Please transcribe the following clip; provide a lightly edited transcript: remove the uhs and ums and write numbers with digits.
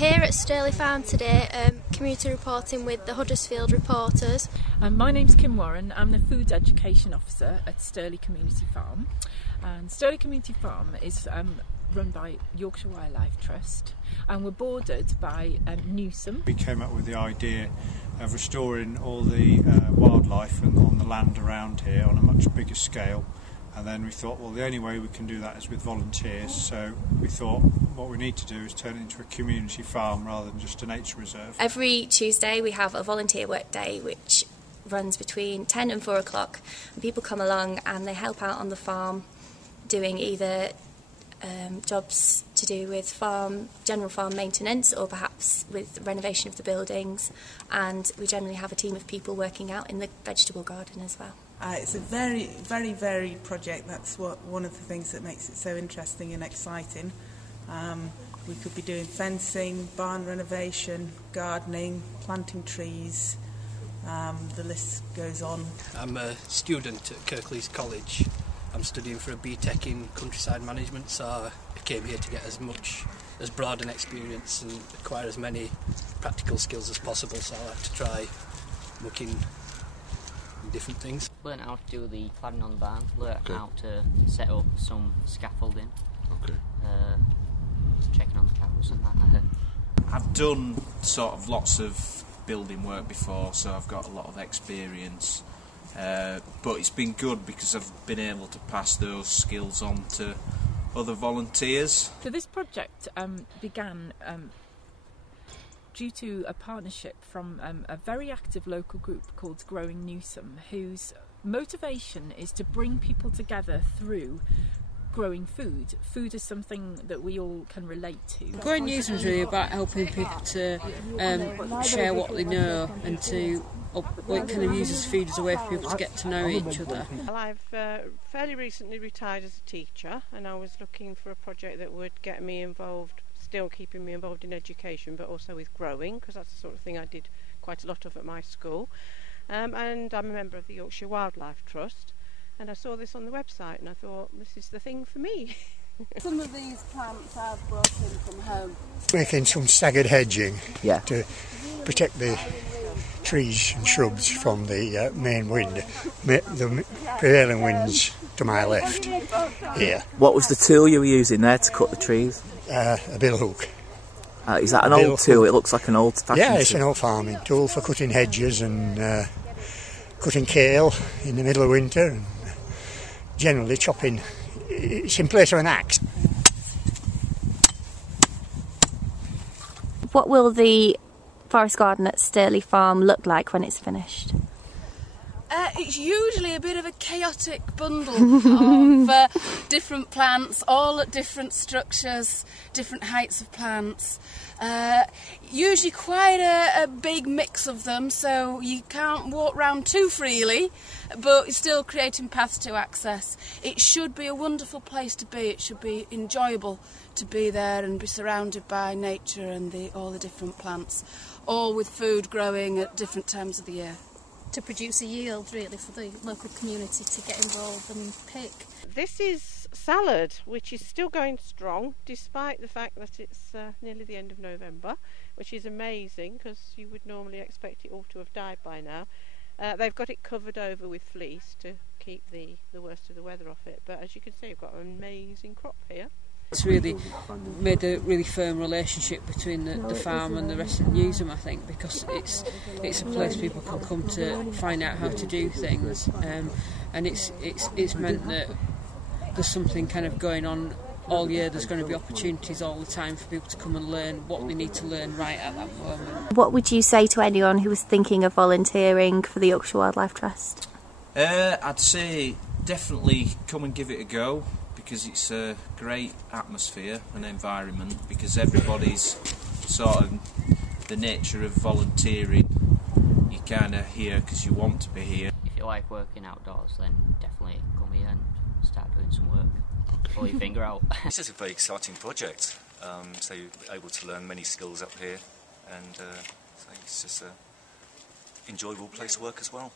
Here at Stirley Farm today, community reporting with the Huddersfield reporters. My name's Kim Warren. I'm the Food Education Officer at Stirley Community Farm. And Stirley Community Farm is run by Yorkshire Wildlife Trust, and we're bordered by Newsome. We came up with the idea of restoring all the wildlife on the land around here on a much bigger scale. And then we thought, well, the only way we can do that is with volunteers. So we thought what we need to do is turn it into a community farm rather than just a nature reserve. Every Tuesday we have a volunteer work day which runs between 10 and 4 o'clock. And people come along and they help out on the farm doing either jobs to do with general farm maintenance, or perhaps with renovation of the buildings. And we generally have a team of people working out in the vegetable garden as well. It's a very, very varied project. That's one of the things that makes it so interesting and exciting. We could be doing fencing, barn renovation, gardening, planting trees. The list goes on. I'm a student at Kirklees College. I'm studying for a BTEC in countryside management, so I came here to get as broad an experience and acquire as many practical skills as possible, so I like to try looking different things. Learn how to do the cladding on the barn, learn how to set up some scaffolding, checking on the cows and that. I've done sort of lots of building work before, so I've got a lot of experience, but it's been good because I've been able to pass those skills on to other volunteers. So this project began due to a partnership from a very active local group called Growing Newsome, whose motivation is to bring people together through growing food. Food is something that we all can relate to. Growing Newsome is really about helping people to share what they know and to kind of use as food as a way for people to get to know each other. Well, I've fairly recently retired as a teacher, and I was looking for a project that would get me involved, still keeping me involved in education, but also with growing, because that's the sort of thing I did quite a lot of at my school. And I'm a member of the Yorkshire Wildlife Trust, and I saw this on the website and I thought, this is the thing for me. Some of these plants I've brought in from home. Making some staggered hedging to protect the trees and shrubs from the main wind, the prevailing winds to my left here. What was the tool you were using there to cut the trees? A bill hook. Is that an old tool? It looks like an old-fashioned tool. Yeah, it's an old farming tool for cutting hedges and cutting kale in the middle of winter, and generally chopping. It's in place of an axe. What will the forest garden at Stirley Farm look like when it's finished? It's usually a bit of a chaotic bundle of different plants, all at different structures, different heights of plants. Usually quite a big mix of them, so you can't walk round too freely, but you're still creating paths to access. It should be a wonderful place to be. It should be enjoyable to be there and be surrounded by nature and all the different plants, all with food growing at different times of the year. To produce a yield, really, for the local community to get involved and pick. This is salad, which is still going strong, despite the fact that it's nearly the end of November, which is amazing, because you would normally expect it all to have died by now. They've got it covered over with fleece to keep the worst of the weather off it, but as you can see, we've got an amazing crop here. It's really made a really firm relationship between the farm and the rest of Newsome, I think, because it's a place people can come to find out how to do things, and it's meant that there's something kind of going on all year. There's going to be opportunities all the time for people to come and learn what they need to learn right at that moment. What would you say to anyone who was thinking of volunteering for the Yorkshire Wildlife Trust? I'd say definitely come and give it a go, because it's a great atmosphere and environment, because everybody's sort of the nature of volunteering. You kind of here because you want to be here. If you like working outdoors, then definitely come here and start doing some work. Pull your finger out. This is a very exciting project, so you're able to learn many skills up here, and so it's just an enjoyable place to work as well.